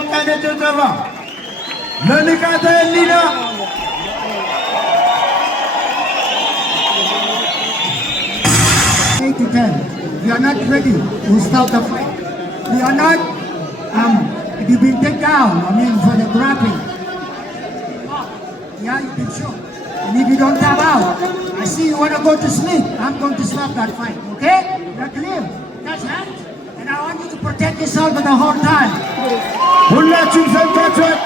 የሞቀነ ጭብጨባ ለንቃተ ህሊና We are not ready to stop the fight. We are not you've been taken down, for the grappling. Yeah, you've been shot. And if you don't tap out, I see you want to go to sleep. I'm going to stop that fight, okay? You're clear. That's hands. And I want you to protect yourself at the whole time. ሁላችሁም ሰምታችኋል።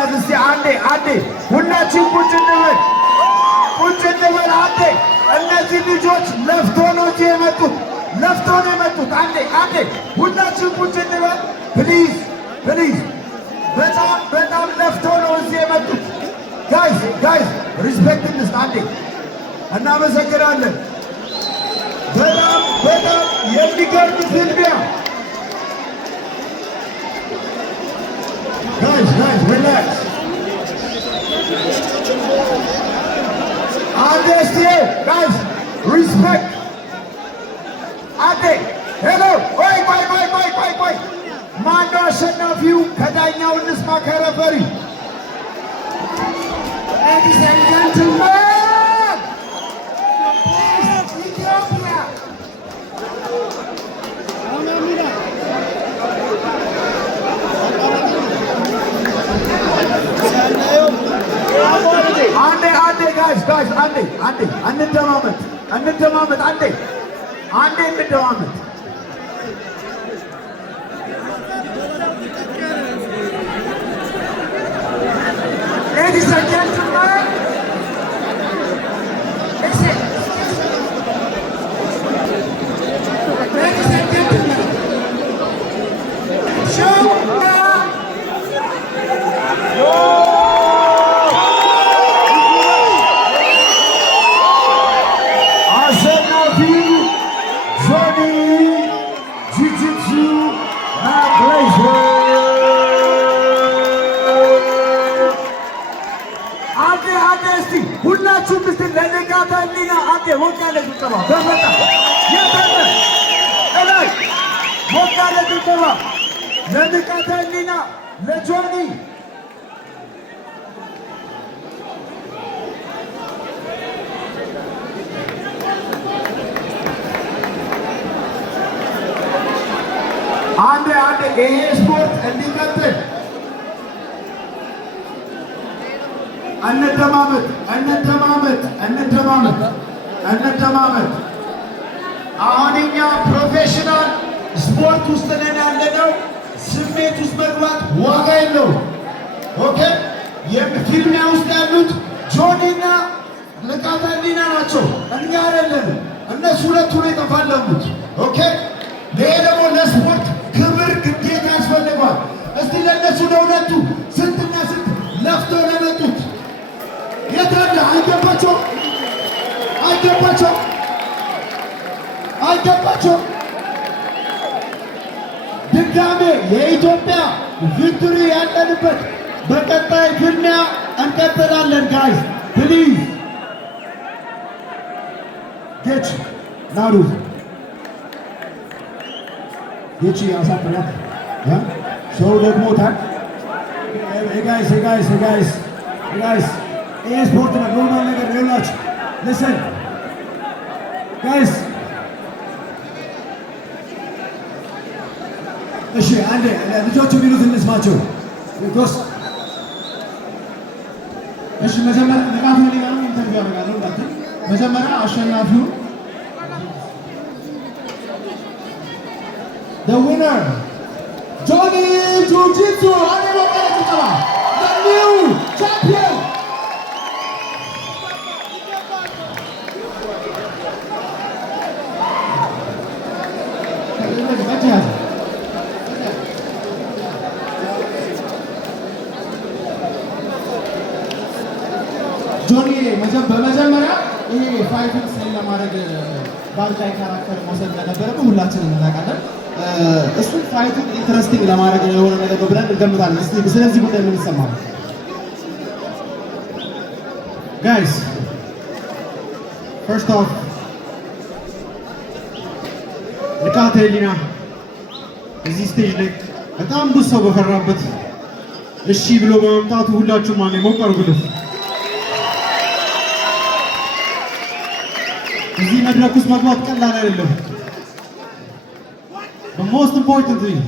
እንያዝ እስቲ አንዴ ሁላችን ቁጭ እንበል አንዴ። እነዚህ ልጆች ለፍቶ ነው እዚህ የመጡት፣ አንዴ ሁላችን ቁጭ እንበል ፕሊዝ። በጣም ለፍቶ ነው እዚህ የመጡት። ጋይስ ሪስፔክት እንስጥ አንዴ። እናመሰግናለን። በጣም የሚገርም ፊልሚያ። ጋይስ ሪላክስ አንዴ እስቲ ጋይስ ሪስፔክት አንዴ። ሄሎ ቆይ ማነው አሸናፊው? ከዳኛው እንስማ ከረፈሪ። Ladies and gentlemen, Ethiopia. አንዴ ጋይስ እንደማመጥ አንዴ እንደማመጥ። Ladies and gentlemen, listen. Ladies and gentlemen, show አሸናፊው ጆኒ ጂጂቱ ናብሌዘር። አንዴ እስቲ ሁላችሁም እስቲ ለንቃተ ህሊና አንዴ ሞቅ ያለ ጭብጨባ በመጣ የበለ እላይ ሞቅ ያለ ጭብጨባ ለንቃተ ህሊና ለጆኒ። አንዴ ይሄ ስፖርት እንዲቀጥል እንደማመጥ። አሁን እኛ ፕሮፌሽናል ስፖርት ውስጥ ነን ያለነው። ስሜት ውስጥ መግባት ዋጋ የለውም። ኦኬ፣ ፊልሚያ ውስጥ ያሉት ጆኒና ንቃተ ህሊና ናቸው፣ እኛ አይደለንም። እነሱ ሁለቱ ነው የተፋለሙት። ኦኬ፣ ይሄ ደግሞ ለስፖርት ክብር ግዴታ ያስፈልገዋል። እስቲ ለእነሱ ለሁለቱ ስንትና ስንት ለፍተው ለመጡት የታለ አይገባቸው። ድጋሜ የኢትዮጵያ ቪክቶሪ ያለንበት በቀጣይ ፍልሚያ እንቀጥላለን። ጋይስ ፕሊዝ ጌች ናሩ ጌች ያሳፍራት ሰው ደግሞታል። ጋይስ ይሄ ስፖርት ነው። ኖርማል ነገር ይኸውላችሁ፣ ልስን ጋይስ። እሺ አንዴ ልጆቹ የሚሉት እንስማቸው። ቢኮዝ እሺ መጀመሪያ ንቃተ ህሊና ነው ኢንተርቪው አደርጋለሁ። መጀመሪያ አሸናፊው the winner Johnny Jiu-Jitsu the new champion. ጆኒ በመጀመሪያ ይሄ ፋይቱን ሴል ለማድረግ ባንካይ ካራክተር መውሰድ እንደነበረብህ ሁላችንም እናውቃለን። እሱን ፋይቱን ኢንትረስቲንግ ለማድረግ የሆነ ነገር ብለን እንገምታለን። ስለዚህ ጉዳይ ምን ይሰማል? ጋይስ ፈርስት ኦፍ ንቃተ ህሊና እዚህ ስቴጅ ላይ በጣም ብዙ ሰው በፈራበት እሺ ብሎ በመምጣቱ ሁላችሁም ማን ሞቅ አድርጉለት። እዚህ መድረክ ውስጥ መግባት ቀላል አይደለም። The most important thing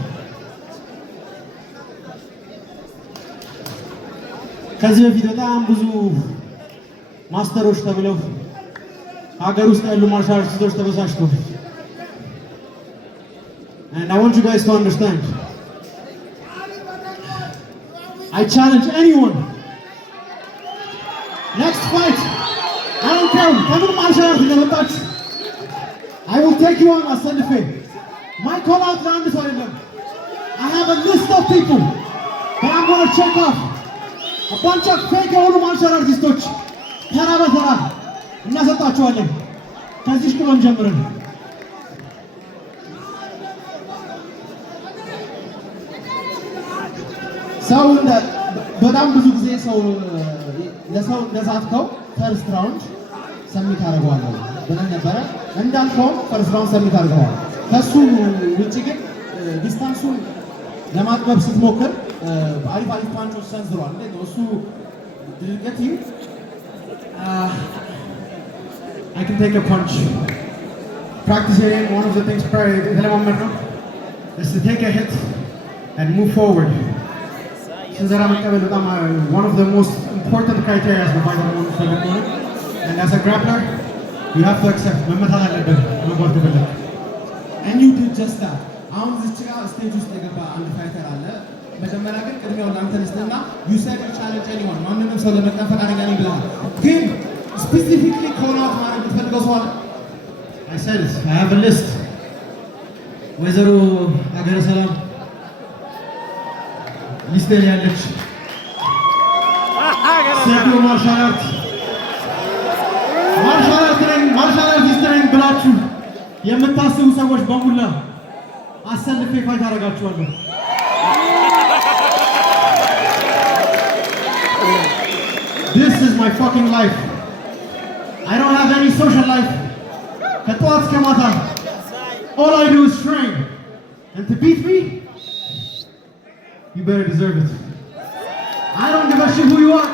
ከዚህ በፊት በጣም ብዙ ማስተሮች ተብለው ሀገር ውስጥ ያሉ ማርሻል አርቲስቶች ተበሳጭተው and I want you guys to understand I challenge anyone. Next fight. I don't care. Kevin Marshall is going to I will take you on Asafe. My call out round is on them. I have a list of people that I'm going to check off. A bunch of fake martial artists. Tara Tara. እናሰጣቸዋለን ከዚህ ቁመን ጀምረን ሰው በጣም ብዙ ጊዜ ሰው ለሰው እንደዛትከው ፈርስት ራውንድ ሰሚት አደርገዋለሁ ብለን ነበረ እንዳልከው ፈርስት ራውንድ ሰሚት አደርገዋለሁ ከሱ ውጪ ግን ዲስታንሱን ለማጥበብ ስትሞክር አሪፍ ፓንቾች ሰንዝሯል እሱ ድርገት I can take a punch. Practice it. One of the things is to take a hit and move forward. One of the most important criteria is and as a grappler, you have to accept. And you did just that. Stage you said you challenge anyone. Specifically call out I said it. I have a list. Wezero Agara Salam. List ያለች Sergio martial arts ይስተረኝ ብላችሁ የምታስቡ ሰዎች በሙላ አሰልፌ ፋይት አደርጋችኋለሁ። This is my fucking life. I don't have any social life. ከጠዋት እስከ ማታ all I do is train. And to beat me, you better deserve it. I don't give a shit who you are.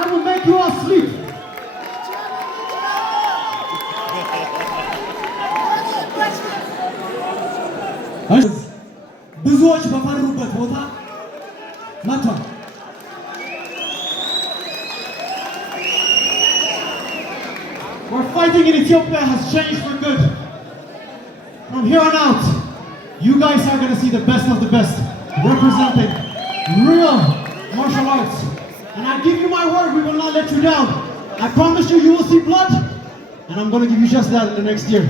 I will make you all sleep. ብዙዎች በፈሩበት ቦታ መጥቷል። We're fighting in Ethiopia has changed for good. From here on out, you guys are going to see the best of the best representing real martial arts. And I give you my word, we will not let you down. I promise you, you will see blood. And I'm going to give you just that in the next year.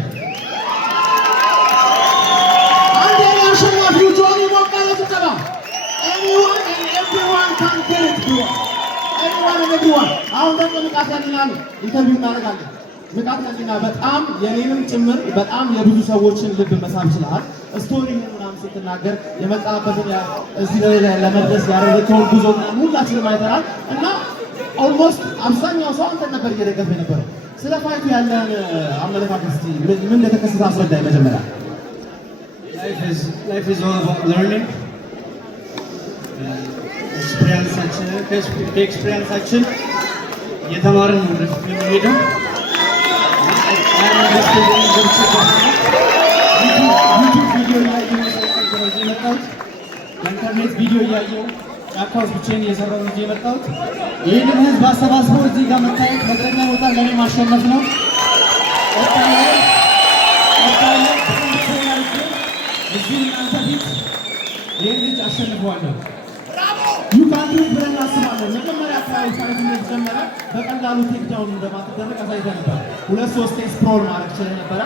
Anyone and everyone can get it to us. Anyone and everyone. አሁን ደግሞ ንቃት ያለናል ኢንተርቪው እናደርጋለን። ንቃት ያለና በጣም የኔንም ጭምር በጣም የብዙ ሰዎችን ልብ መሳብ ይችላል። ስቶሪውን ምናምን ስትናገር የመጣበትን እዚህ ላይ ለመድረስ ያደረገውን ጉዞ ሁላችንም አይተናል እና ኦልሞስት አብዛኛው ሰው አንተ ነበር እየደገፈ የነበረው። ስለ ፋይቱ ያለን አመለካከት እስቲ ምን እንደተከሰተ አስረዳኝ መጀመሪያ። Life is all about learning. ከኤክስፒሪየንሳችን እየተማርን ነው ወደፊት የምንሄደው። ዩቲዩብ ቪዲዮ እያየሁ የመጣሁት የኢንተርኔት ቪዲዮ እያየሁ ጫካ ውስጥ ብቻዬን እየሰራሁ ነው የመጣሁት። ይህንን ህዝብ አሰባስበው እዚህ ጋር መታየት መድረክ ላይ መውጣት ለእኔ ማሸነፍ ነው። እዚህ እናንተ ፊት ይህን ልጅ አሸንፈዋለሁ። ዩ ካን ዱ ኢት ብለን እናስባለን። መጀመሪያ አካባቢ ፋይት እንደተጀመረ በቀላሉ ቴክዳውን እንደማትደረግ አሳይተህ ነበር። 2-3 ኤክስፕሎር ማድረግ ችለህ ነበረ።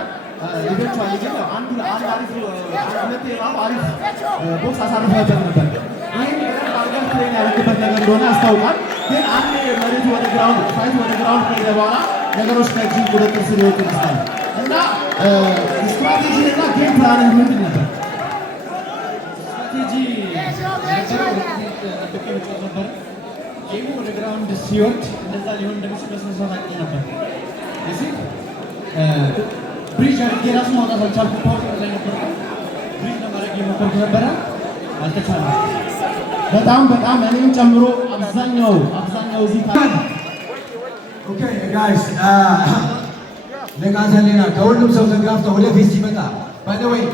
ኢቨንቹዋሊ ግን አንድ አሪፍ ሁለቴ አሪፍ ቦክስ አሳርፈህበት ነበር። ይህን አድርገህ ትሬን ያደረግበት ነገር እንደሆነ ያስታውቃል። ግን አንድ መሬቱ ወደ ግራውንድ ፋይት ወደ ግራውንድ ከሄደ በኋላ ነገሮች ከእጅ ቁጥጥር ስር ይወጡ ይመስላል እና ስትራቴጂ እና ጌም ፕላንህ ምንድን ነበር? ስትራቴጂ ነበር ጌሙ ወደ ግራውንድ ሲወርድ እንደዛ ሊሆን እንደሚችል በስነስርዓት አውቄ ነበር። እዚህ ብሪጅ አድርጌ ራሱ ማውጣት አልቻልኩም። ፓወር ላይ ነበር ብሪጅ ለማድረግ የሞከርኩ ነበረ፣ አልተቻለም። በጣም እኔም ጨምሮ አብዛኛው እዚህ ኦኬ ጋይስ ለጋዛሌና ከሁሉም ሰው ተጋፍተው ወደፊት ሲመጣ ባይ ዘ ዌይ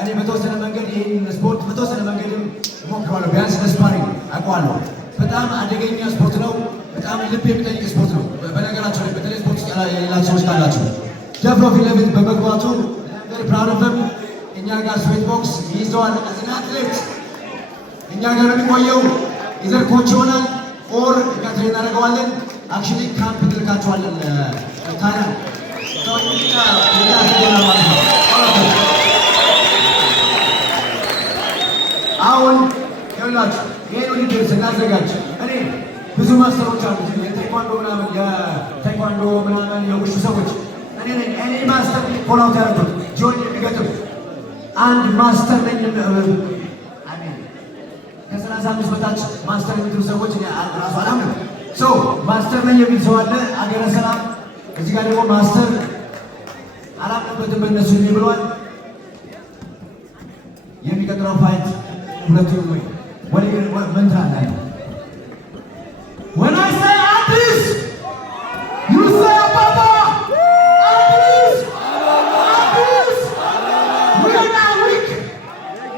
እኔ በተወሰነ መንገድ ይህን ስፖርት በተወሰነ መንገድም እሞክረዋለሁ። ቢያንስ ለስፓሪንግ አውቀዋለሁ። በጣም አደገኛ ስፖርት ነው። በጣም ልብ የሚጠይቅ ስፖርት ነው። በነገራቸው ላይ በተለይ ስፖርት የሌላቸው ሰዎች ካላቸው ደፍሮ ፊት ለፊት በመግባቱ ፕራውድ ኦፍ ሂም። እኛ ጋር ስዌት ቦክስ ይይዘዋል። አዝና አትሌት እኛ እኛ ጋር ነው የሚቆየው። ኢዘር ኮች ይሆናል ኦር እኛ ትሬን እናደርገዋለን። አክቹዋሊ ካምፕ እንልካቸዋለን ታይላንድ አሁን ይኸውላችሁ ይሄን ውድድር ስናዘጋጅ እኔ ብዙ ማስተሮች አሉ። የታይኳንዶ ምናምን የውሹ ሰዎች እኔ ማስተር ኮላውት ያደረጉት ጆን የሚገጥም አንድ ማስተር ነኝ። ከ35 በታች ማስተር የሚሉ ሰዎች ራሱ አላምንም። ማስተር ነኝ የሚል ሰው አለ። አገረ ሰላም እዚህ ጋር ደግሞ ማስተር አላምንበትም በእነሱ ብለዋል። የሚቀጥለው ፋይት ሁለቱ ወይ ምን ትላለህ? When I say Addis, you say Papa. Addis, Addis. We are not weak.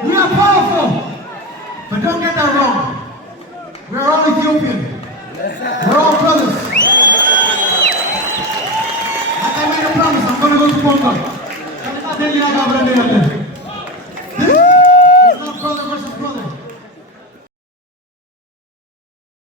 We are powerful. But don't get that wrong. We are all Ethiopian. We're all brothers. Like I made a promise, I'm going to go to Pongo.